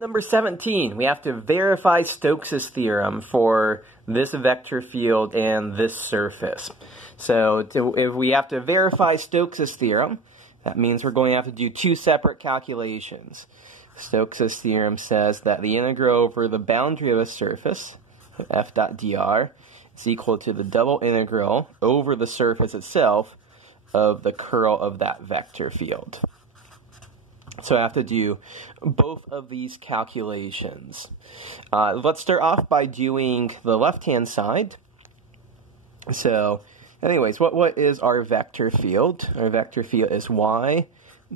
Number 17, we have to verify Stokes' theorem for this vector field and this surface. So if we have to verify Stokes' theorem, that means we're going to have to do two separate calculations. Stokes' theorem says that the integral over the boundary of a surface, f dot dr, is equal to the double integral over the surface itself of the curl of that vector field. So I have to do both of these calculations. Let's start off by doing the left-hand side. So anyways, what is our vector field? Our vector field is y,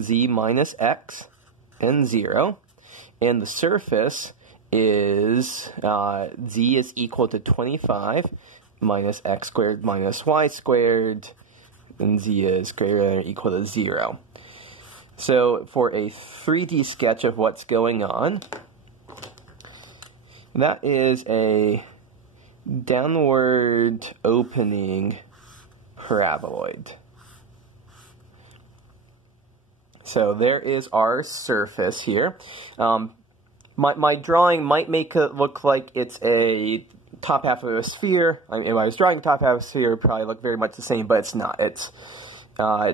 z minus x, and 0. And the surface is z is equal to 25 minus x squared minus y squared, and z is greater than or equal to 0. So for a 3D sketch of what's going on, that is a downward opening paraboloid. So there is our surface here. My drawing might make it look like it's a top half of a sphere. I mean, if I was drawing the top half of a sphere, it would probably look very much the same, but it's not. It's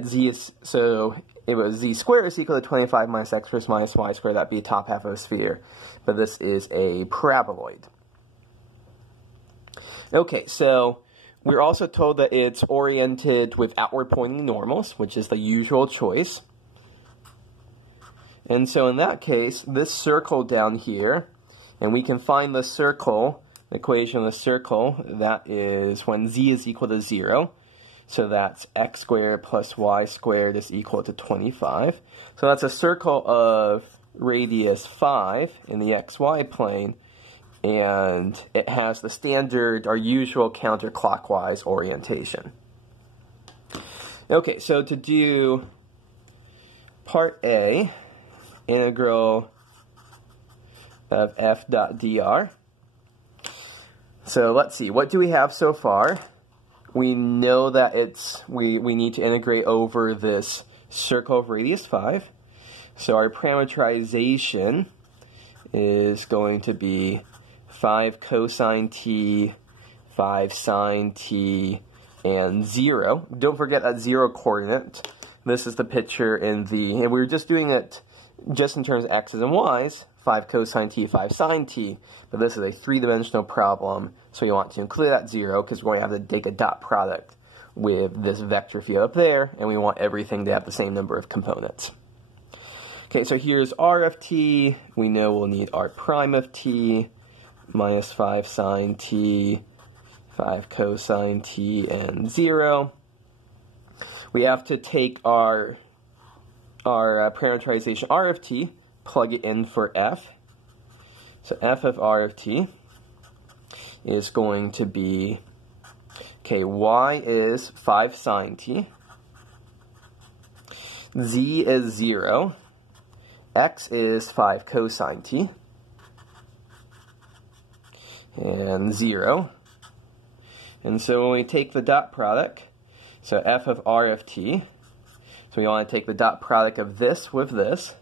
z is so. It was z squared is equal to 25 minus x squared minus y squared. That'd be a top half of a sphere. But this is a paraboloid. Okay, so we're also told that it's oriented with outward pointing normals, which is the usual choice. And so in that case, this circle down here, and we can find the circle, the equation of the circle, that is when z is equal to 0. So that's x squared plus y squared is equal to 25. So that's a circle of radius 5 in the xy plane, and it has the standard, our usual counterclockwise orientation. Okay, so to do part A, integral of f dot dr. So let's see, what do we have so far? We know that we need to integrate over this circle of radius 5. So our parameterization is going to be 5 cosine t, 5 sine t, and 0. Don't forget that 0 coordinate. This is the picture and we were just doing it just in terms of x's and y's, 5 cosine t, 5 sine t, but this is a three-dimensional problem, so we want to include that 0 because we're going to have to take a dot product with this vector field up there, and we want everything to have the same number of components. Okay, so here's r of t. We know we'll need r prime of t, minus 5 sine t, 5 cosine t, and 0. We have to take our parameterization r of t, plug it in for f. So f of r of t is going to be, okay, y is 5 sine t, z is 0, x is 5 cosine t, and 0. And so when we take the dot product, so f of r of t, so we want to take the dot product of this with this,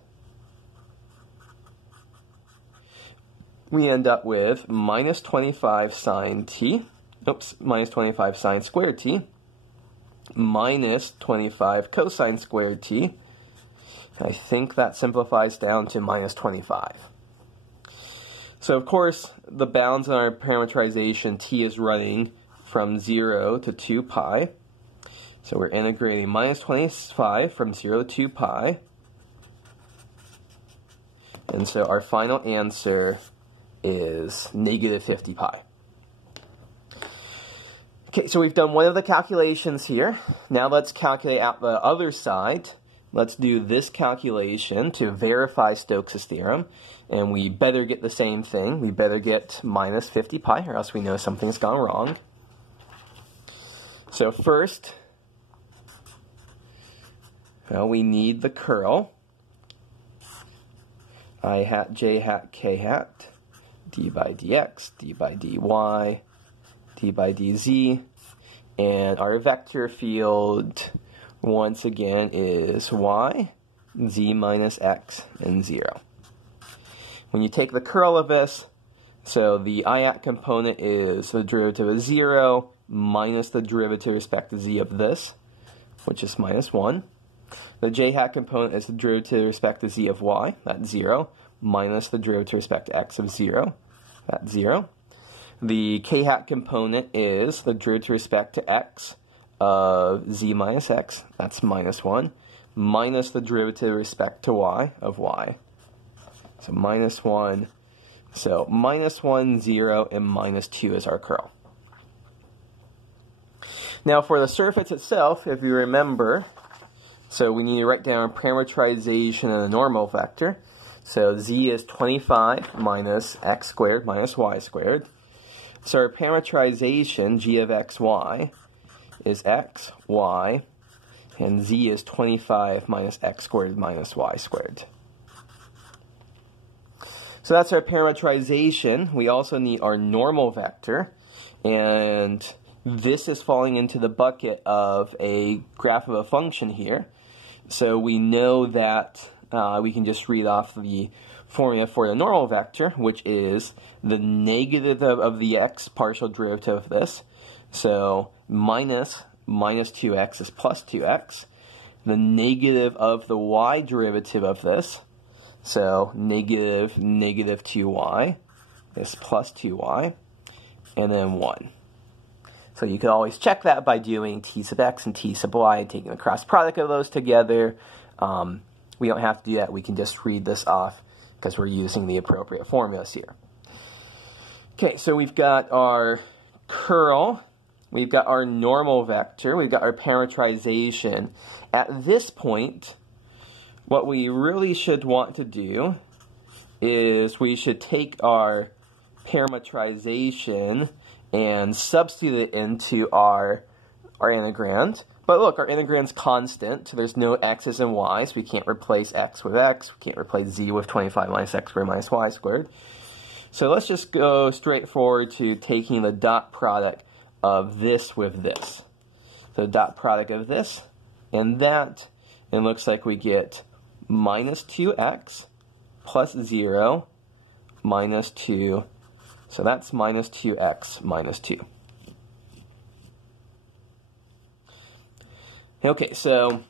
we end up with minus 25 sine t, minus 25 sine squared t, minus 25 cosine squared t. I think that simplifies down to minus 25. So of course, the bounds in our parameterization, t is running from 0 to 2 pi. So we're integrating minus 25 from 0 to 2 pi. And so our final answer is negative 50 pi. Okay, so we've done one of the calculations here. Now let's calculate out the other side. Let's do this calculation to verify Stokes' theorem. And we better get the same thing. We better get minus 50 pi, or else we know something's gone wrong. So first, well, we need the curl. I hat, j hat, k hat, d by dx, d by dy, d by dz, and our vector field, once again, is y, z minus x, and 0. when you take the curl of this, so the I hat component is the derivative of 0 minus the derivative with respect to z of this, which is minus 1. The j hat component is the derivative with respect to z of y, that's 0, minus the derivative with respect to x of 0, that's 0. The k hat component is the derivative with respect to x of z minus x, that's minus 1, minus the derivative with respect to y of y. So minus 1. So minus 1, 0, and minus 2 is our curl. Now for the surface itself, if you remember, so we need to write down parametrization of the normal vector. So z is 25 minus x squared minus y squared. So our parametrization, g of x, y, is x, y, and z is 25 minus x squared minus y squared. So that's our parametrization. We also need our normal vector, and this is falling into the bucket of a graph of a function here. So we know that we can just read off the formula for the normal vector, which is the negative of the x partial derivative of this. So minus 2x is plus 2x. The negative of the y derivative of this, so negative 2y is plus 2y, and then 1. So you can always check that by doing t sub x and t sub y, taking the cross product of those together. We don't have to do that. We can just read this off because we're using the appropriate formulas here. Okay, so we've got our curl. We've got our normal vector. We've got our parametrization. At this point, what we really should want to do is we should take our parametrization and substitute it into our integrand. But look, our integrand's constant, so there's no x's and y's. We can't replace x with x. We can't replace z with 25 minus x squared minus y squared. So let's just go straight forward to taking the dot product of this with this. So dot product of this and that, it looks like we get minus 2x plus 0 minus 2. So that's minus 2x minus 2. Okay, so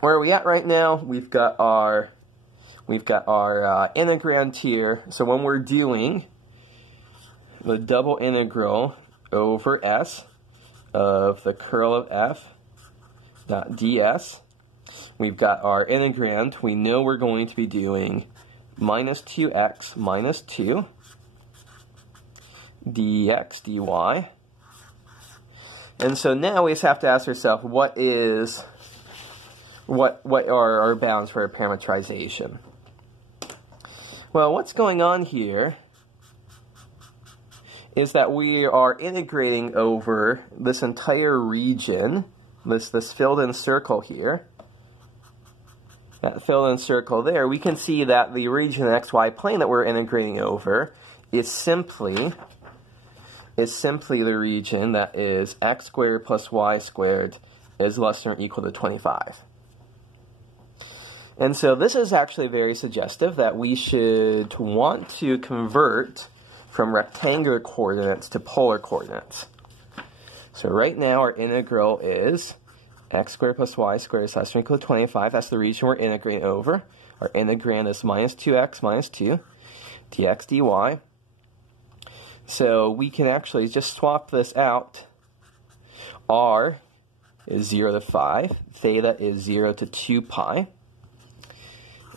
where are we at right now? We've got our integrand here. So when we're doing the double integral over s of the curl of f dot ds, we've got our integrand. We know we're going to be doing minus 2x minus 2 dx dy. And so now we just have to ask ourselves, what are our bounds for our parametrization? Well, what's going on here is that we are integrating over this entire region, this filled in circle here. That filled in circle there, we can see that the region xy plane that we're integrating over is simply the region that is x squared plus y squared is less than or equal to 25. And so this is actually very suggestive that we should want to convert from rectangular coordinates to polar coordinates. So right now our integral is x squared plus y squared is less than or equal to 25. That's the region we're integrating over. Our integrand is minus 2x minus 2 dx dy. So we can actually just swap this out. R is 0 to 5. Theta is 0 to 2 pi.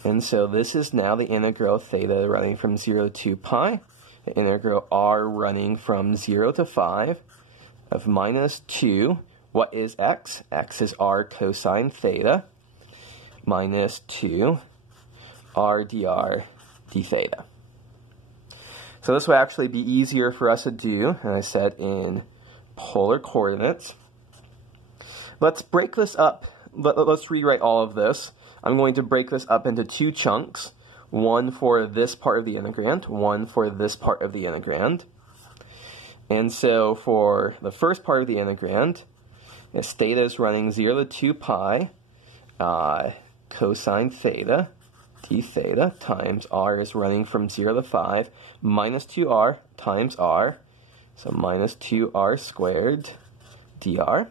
And so this is now the integral of theta running from 0 to 2 pi. The integral r running from 0 to 5 of minus 2. What is x? X is r cosine theta minus 2 r dr d theta. So this will actually be easier for us to do, and I said in polar coordinates. Let's break this up. Let's rewrite all of this. I'm going to break this up into two chunks. One for this part of the integrand, one for this part of the integrand. And so for the first part of the integrand, this theta is running 0 to 2 pi cosine theta d theta times r is running from 0 to 5 minus 2r times r, so minus 2r squared dr.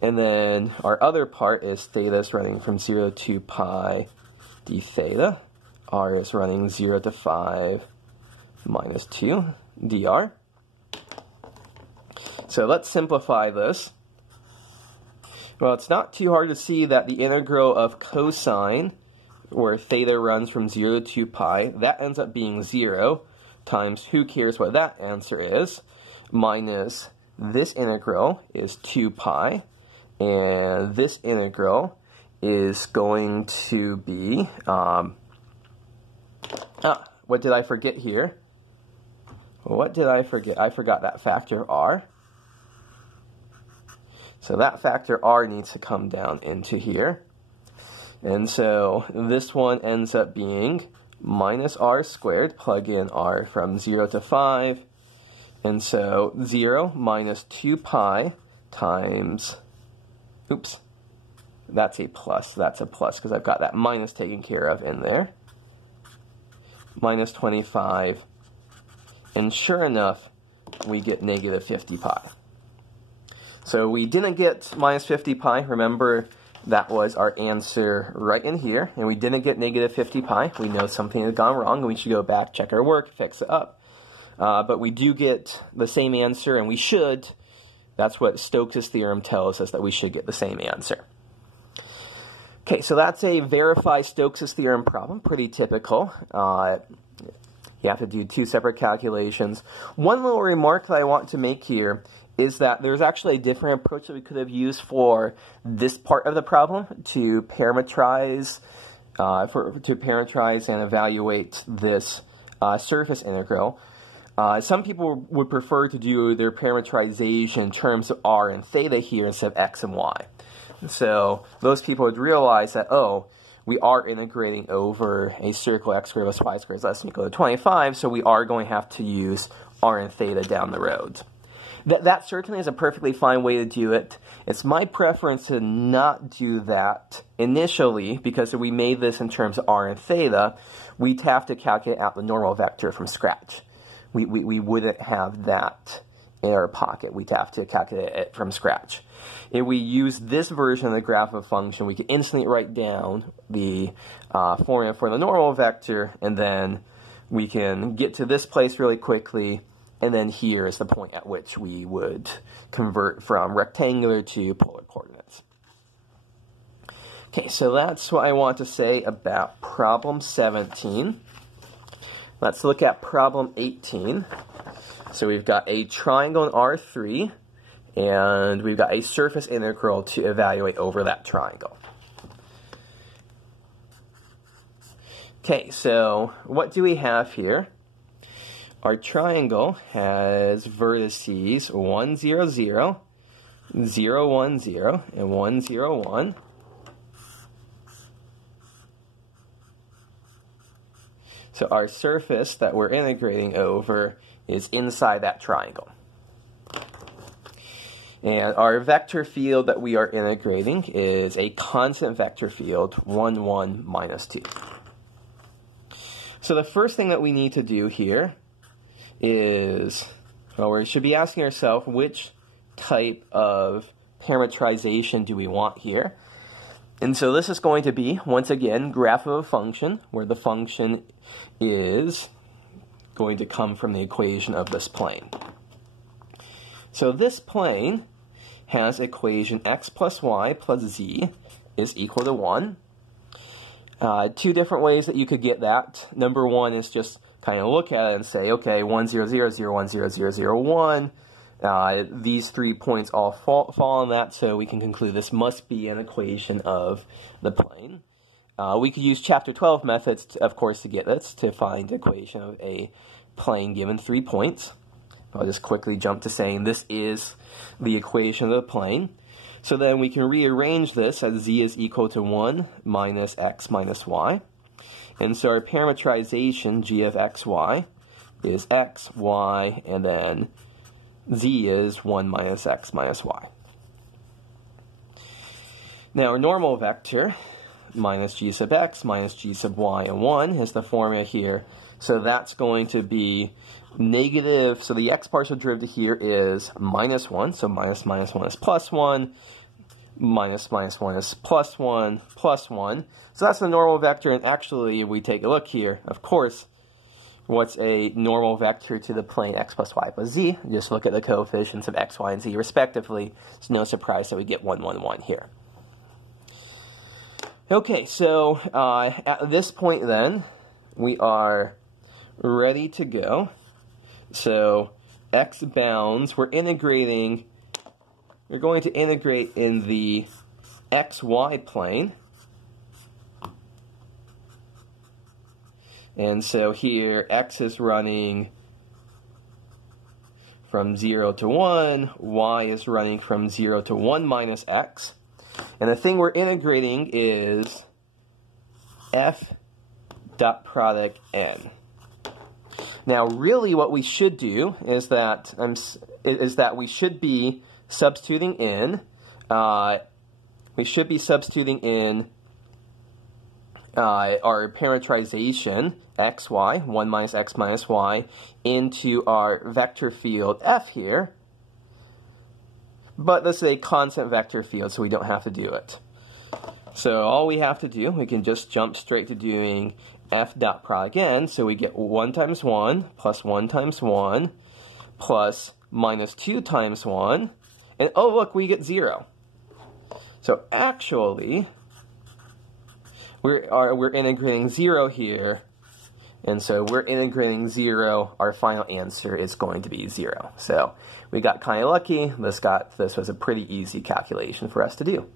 And then our other part is theta is running from 0 to 2 pi d theta. R is running 0 to 5 minus 2 dr. So let's simplify this. Well, it's not too hard to see that the integral of cosine, where theta runs from 0 to 2 pi, that ends up being 0 times, who cares what that answer is, minus this integral is 2 pi, and this integral is going to be, what did I forget here? What did I forget? I forgot that factor r. So that factor r needs to come down into here. And so this one ends up being minus r squared, plug in r from 0 to 5. And so 0 minus 2 pi times, oops, that's a plus because I've got that minus taken care of in there. Minus 25, and sure enough, we get negative 50 pi. So we didn't get minus 50 pi. Remember, that was our answer right in here, and we didn't get negative 50 pi. We know something has gone wrong, and we should go back, check our work, fix it up. But we do get the same answer, and we should. That's what Stokes' theorem tells us, that we should get the same answer. Okay, so that's a verify Stokes' theorem problem, pretty typical. You have to do two separate calculations. One little remark that I want to make here is that there's actually a different approach that we could have used for this part of the problem to parametrize, and evaluate this surface integral. Some people would prefer to do their parametrization in terms of r and theta here instead of x and y. So those people would realize that, oh, we are integrating over a circle x squared plus y squared is less than or equal to 25, so we are going to have to use r and theta down the road. That certainly is a perfectly fine way to do it. It's my preference to not do that initially, because if we made this in terms of r and theta, we'd have to calculate out the normal vector from scratch. We wouldn't have that in our pocket. We'd have to calculate it from scratch. If we use this version of the graph of a function, we can instantly write down the formula for the normal vector, and then we can get to this place really quickly, and then here is the point at which we would convert from rectangular to polar coordinates. Okay, so that's what I want to say about problem 17. Let's look at problem 18. So we've got a triangle in R3, and we've got a surface integral to evaluate over that triangle. Okay, so what do we have here? Our triangle has vertices 1, 0, 0, 0, 1, 0, and 1, 0, 1. So our surface that we're integrating over is inside that triangle. And our vector field that we are integrating is a constant vector field, 1, 1, minus 2. So the first thing that we need to do here is, well, we should be asking ourselves, which type of parametrization do we want here? And so this is going to be, once again, graph of a function, where the function is going to come from the equation of this plane. So this plane has equation x plus y plus z is equal to 1. Two different ways that you could get that. Number one is just kind of look at it and say, okay, 1, 0, 0, 0, 1, 0, 0, 0, 1. These 3 points all fall on that, so we can conclude this must be an equation of the plane. We could use chapter 12 methods, of course, to get this, to find the equation of a plane given 3 points. I'll just quickly jump to saying this is the equation of the plane. So then we can rearrange this as z is equal to 1 minus x minus y. And so our parametrization, g of xy, is x, y, and then z is 1 minus x minus y. Now our normal vector, minus g sub x minus g sub y and 1 is the formula here. So that's going to be negative, so the x partial derivative here is minus 1, so minus minus 1 is plus 1, minus minus 1 is plus 1, plus 1. So that's the normal vector, and actually, if we take a look here, of course, what's a normal vector to the plane x plus y plus z? Just look at the coefficients of x, y, and z respectively. It's no surprise that we get 1, 1, 1 here. Okay, so at this point then, we are ready to go. So x bounds, we're going to integrate in the xy plane. And so here, x is running from 0 to 1, y is running from 0 to 1 minus x. And the thing we're integrating is f dot product n. Now, really, what we should do is that we should be substituting in. We should be substituting in our parameterization xy, 1 minus x minus y, into our vector field f here. But this is a constant vector field, so we don't have to do it. So all we have to do, we can just jump straight to doing f dot product n, so we get 1 times 1 plus 1 times 1 plus minus 2 times 1, and oh look, we get 0. So actually, we're integrating 0 here, and so we're integrating 0, our final answer is going to be 0. So we got kind of lucky, this was a pretty easy calculation for us to do.